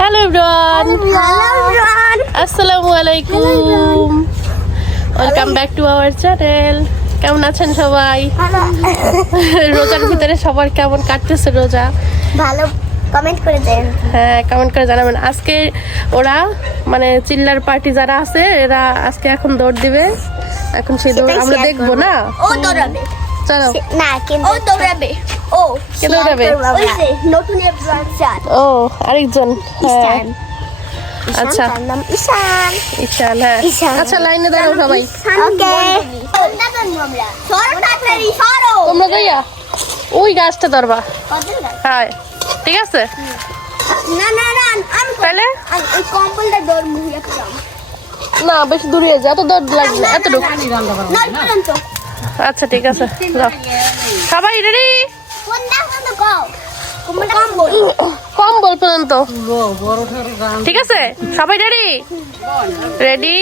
Hello everyone, আসসালামু আলাইকুম, welcome back to our channel. কেমন আছেন সবাই? রোজার ভিতরে সবার কেমন কাটতেছে রোজা? ভালো, কমেন্ট করে দেন। হ্যাঁ, কমেন্ট করে জানাবেন। আজকে ওরা মানে চিল্লার পার্টি যারা আছে এরা আজকে এখন দৌড় দিবে। এখন সেই দৌড় আমরা দেখবো না? ও দৌড়াবে, চলো না কিন্তু ও দৌড়াবে। ও কে দৌড়াবে? ওই যে নতুন ব্রাঞ্চার ও আরেকজন। ঈশান। আচ্ছা, তার নাম ঈশান। ঈশান। হ্যাঁ, ঈশান। আচ্ছা লাইনে দাঁড়াও সবাই। ওকে, সরো তাড়াতাড়ি সরো। তোমরা যাইয়া ওই গাছটা ধরবা। কতদিন গাছ? হ্যাঁ, ঠিক আছে। না না না, আমি তাহলে এই কম্বলটা দৌড় মুহিয়া পেলাম না, বেশি দূরে যা, এত দৌড় লাগবে না, এতটুকু। না পর্যন্ত। আচ্ছা ঠিক আছে, যাও সবাই রেডি। কোনটা পর্যন্ত কও? কম্বল কম্বল পর্যন্ত, ঠিক আছে? সবাই রেডি? রেডি,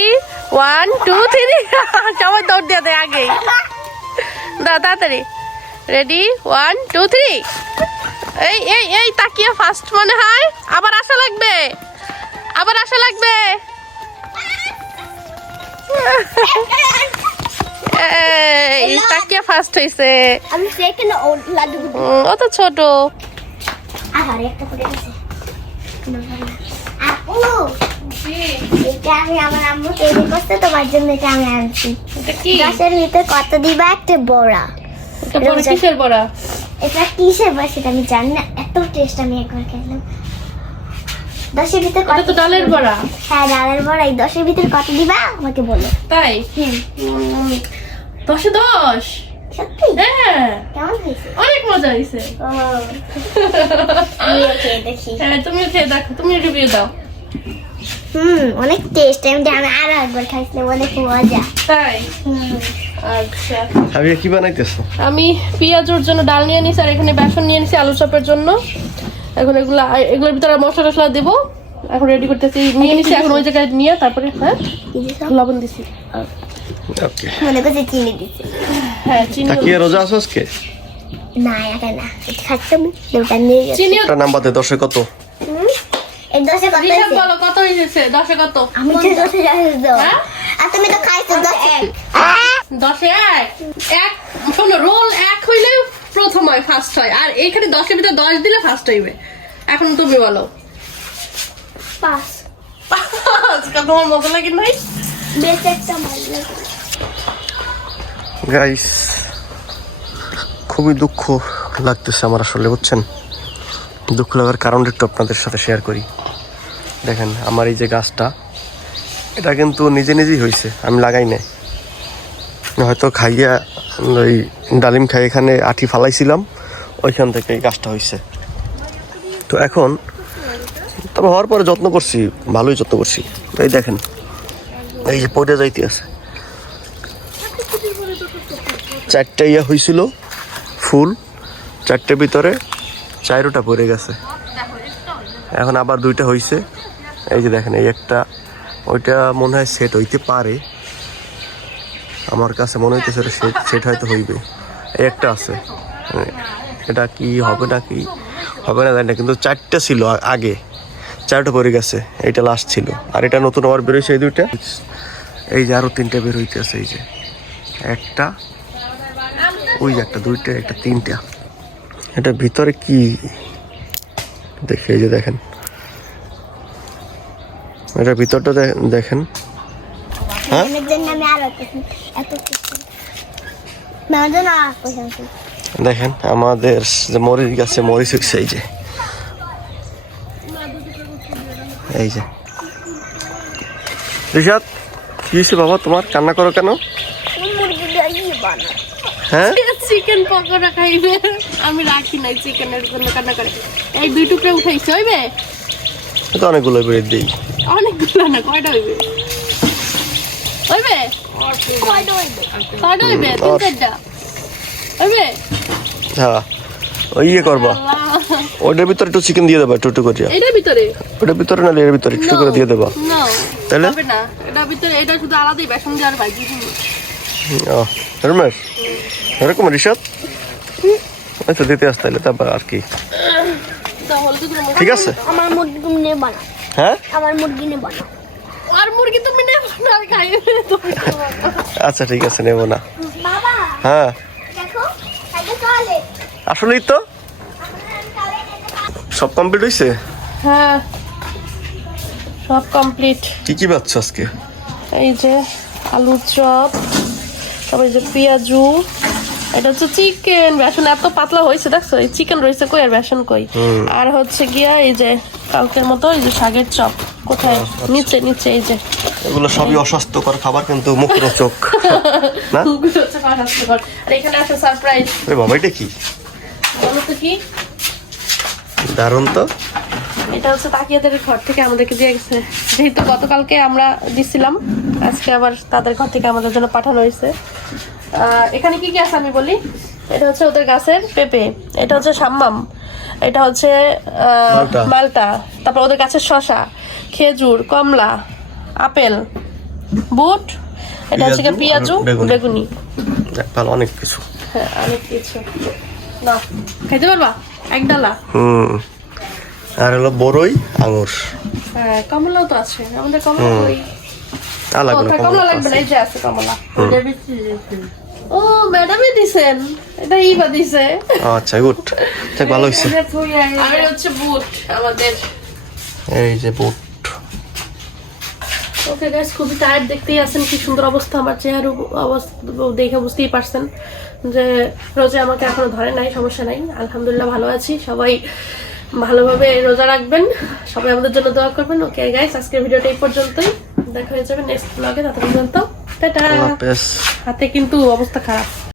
1 2 3। সবাই দৌড় দিয়ে দেয় আগে। দাও তাড়াতাড়ি। রেডি, 1 2 3। এই এই এই তাকিয়ে ফার্স্ট মনে হয়। আবার আসা লাগবে, আবার আসা লাগবে। এই তাকিয়ে ফার্স্ট হইছে। আমি সেকেন্ড ও লাড্ডু অত ছোট। আরে একটা পড়ে গেছে। আপু এটা আমি আমার আম্মু তৈরি করতে, তোমার জন্য এটা আমি আনছি। এটা কি? গাছের ভিতরে কত দিবা? একটা বড়া। এটা বড় কিসের বড়া? এটা কিসের বড়া সেটা আমি জানি না, এত টেস্ট আমি একবার খেলাম। 10-এর ভিতরে এটা তো কত? ডালের বড়া। হ্যাঁ ডালের বড়া। এই 10-এর ভিতরে কত দিবা আমাকে বলো। তাই? 10-এ 10। সত্যি? হ্যাঁ, কেমন হয়েছে? অনেক মজা হয়েছে। ও আমিও খেয়ে দেখি। হ্যাঁ, তুমিও খেয়ে দেখো, তুমি রিভিউ দাও। অনেক টেস্ট। আমি আরো একবার খাইছিলাম, অনেক মজা। তাই? আচ্ছা, আমি কি বানাইতেছো? আমি পেঁয়াজুর জন্য ডাল নিয়ে নিছি, আর এখানে বেসন নিয়ে নিছি আলু চপের জন্য। এখন এগুলোর ভিতরে মশলা টসলা দেবো। এখন রেডি করতেছি, নিয়ে নিছি। এখন ওই জায়গায় নিয়ে তারপরে হ্যাঁ কি দিছো? লবণ দিছি। ওকে। মনে করছে চিনি দিচ্ছে। হ্যাঁ, চিনি। তাকিয়ে রোজা আছো আজকে? না একা না, খাচ্ছাম দুটা নিয়ে গেছে। চিনিও। একটা নাম বাদে 10-এ কত? এই 10-এ কত রিশাদ হয়েছে? বলো কত হয়েছে? 10-এ কত? আমি তো 10-এ জানি তো। হ্যাঁ? আর তুমি তো খাইছো 10-এ। 10-এ 1। শোনো, রোল 1 হইলে প্রথম হয়, ফার্স্ট হয়। আর এইখানে 10-এর ভিতরে 10 দিলে ফার্স্ট হইবে। এখন তুমি বলো। 5 আজকে তোমার মজা লাগে নাই? বেশ একটা মারলে। গাইস, খুবই দুঃখ লাগতেছে আমার আসলে, বুঝছেন? দুঃখ লাগার কারণটা একটু আপনাদের সাথে শেয়ার করি। দেখেন আমার এই যে গাছটা, এটা কিন্তু নিজে নিজেই হয়েছে, আমি লাগাই নাই। হয়তো খাইয়া ওই ডালিম খাই এখানে আঠি ফালাইছিলাম, ওইখান থেকে এই গাছটা হয়েছে। তো এখন তবে হওয়ার পরে যত্ন করছি, ভালোই যত্ন করছি। এই দেখেন, এই যে পড়ে যাইতে আছে। 4টা ইয়া হয়েছিল ফুল, 4টের ভিতরে 4টা পড়ে গেছে। এখন আবার 2টা হয়েছে। এই যে দেখেন, এই একটা, ওইটা মনে হয় সেট হইতে পারে, আমার কাছে মনে হইতেছে সেট হয়তো হইবে। এই একটা আছে, এটা কি হবে না কি হবে না জানি না, কিন্তু 4টা ছিল আগে, 4টা পড়ে গেছে, এইটা লাস্ট ছিল। আর এটা নতুন আবার বেরোইছে এই 2টা। এই যে আরো 3টা বের হইতে আছে। এই যে একটা, ওই যে একটা, 2টা, একটা, 3টা। এটা ভিতরে কি দেখে, এই যে দেখেন, এটা ভিতরটা দেখেন। হ্যাঁ, এর জন্য আমি আরো এত কিছু না জানা কইছি। দেখেন আমাদের যে মরিচ গাছে মরিচ হচ্ছে। এই যে রিশাদ, কি হয়েছে বাবা তোমার? কান্না করো কেন? হ্যাঁ, চিকেন পকোড়া খাইবে। আমি রাখি নাই চিকেনের জন্য কান্না করে। এই 2 টুকরা উঠাইছে, হইবে? তো অনেকগুলো বের দিই। অনেকগুলো না, কয়টা হইবে? হইবে? কয়টা হইবে? 3-4টা হইবে? হ্যাঁ, ওই ইয়ে করবা, ওইটার ভিতরে একটু চিকেন দিয়ে দেবা, একটু করে। এটার ভিতরে? ওটার ভিতরে না, এর ভিতরে একটু করে দিয়ে দেবা। না, তাহলে হবে না। এটার ভিতরে, এটা শুধু আলাদাই বেসন দিয়ে আর ভাজি দিব। রমেশ, এরকম রিশাদ আচ্ছা দিতে আসতে তারপর আর কি। তাহলে ঠিক আছে? আমার মুরগি তুমি নেবা না, হ্যাঁ আমার মুরগি নেবা না। আর মুরগি তুমি নেবো না, আর খাই আচ্ছা ঠিক আছে, নেবো না। বাবা হ্যাঁ দেখো এটা চলে। আসলেই তো সব কমপ্লিট হয়েছে। হ্যাঁ সব কমপ্লিট। কি কি পাচ্ছ আজকে? এই যে আলুর চপ, তারপর এই যে পেঁয়াজু, এটা হচ্ছে চিকেন। বেসন এত পাতলা হয়েছে দেখছো, এই চিকেন রয়েছে কই আর বেসন কই। আর হচ্ছে গিয়া এই যে কালকের মতো এই যে শাকের চপ। কোথায়? নিচে নিচে এই যে। এগুলো সবই অস্বাস্থ্যকর খাবার, কিন্তু মুখরোচক না? ওগুলো হচ্ছে স্বাস্থ্যকর। আর এখানে আছে সারপ্রাইজ। ওই বাবা, এটা কি? বলো তো কি? দারুণ তো। এটা হচ্ছে তাকিয়াদের ঘর থেকে আমাদেরকে দিয়ে গেছে, যেহেতু গতকালকে আমরা দিছিলাম, আজকে আবার তাদের ঘর থেকে আমাদের জন্য পাঠানো হয়েছে। এখানে কি কি আছে আমি বলি। এটা হচ্ছে ওদের গাছের পেঁপে, এটা হচ্ছে সাম্মাম, এটা হচ্ছে মালটা। মালটা, তারপর ওদের গাছের শসা, খেজুর, কমলা, আপেল, বুট, এটা হচ্ছে পেঁয়াজু, পেঁয়াজু, আর বেগুনি। বেগুনি। দেখ, ভালো অনেক কিছু। হ্যাঁ অনেক কিছু। না খাইতে পারবা এক ডালা? আর হলো বড়ই, আঙুর। হ্যাঁ কমলাও তো আছে আমাদের, কমলা কই? আর ও লাগবে না, তার কমলা কমলা লাগবে না, আছে। এই যে আছে কমলা। ও ম্যাডামই দিছেন, এটা ইবা দিছে। আচ্ছা গুড, দেখ ভালো হয়েছে। আর এটা হচ্ছে বুট আমাদের। এই যে বুট। ওকে গাইস, খুবই টায়ার্ড দেখতেই আছেন, কি সুন্দর অবস্থা আমার চেহারা অবস্থা দেখে বুঝতেই পারছেন যে রোজা আমাকে এখনো ধরে নাই। সমস্যা নাই, আলহামদুলিল্লাহ ভালো আছি। সবাই ভালোভাবে রোজা রাখবেন, সবাই আমাদের জন্য দোয়া করবেন। ওকে গাইস, আজকের ভিডিওটা এই পর্যন্তই, দেখা হয়ে যাবে নেক্সট ব্লগে। ততক্ষণ পর্যন্ত টাটা। আল্লাহ হাফেজ। হাতে কিন্তু অবস্থা খারাপ।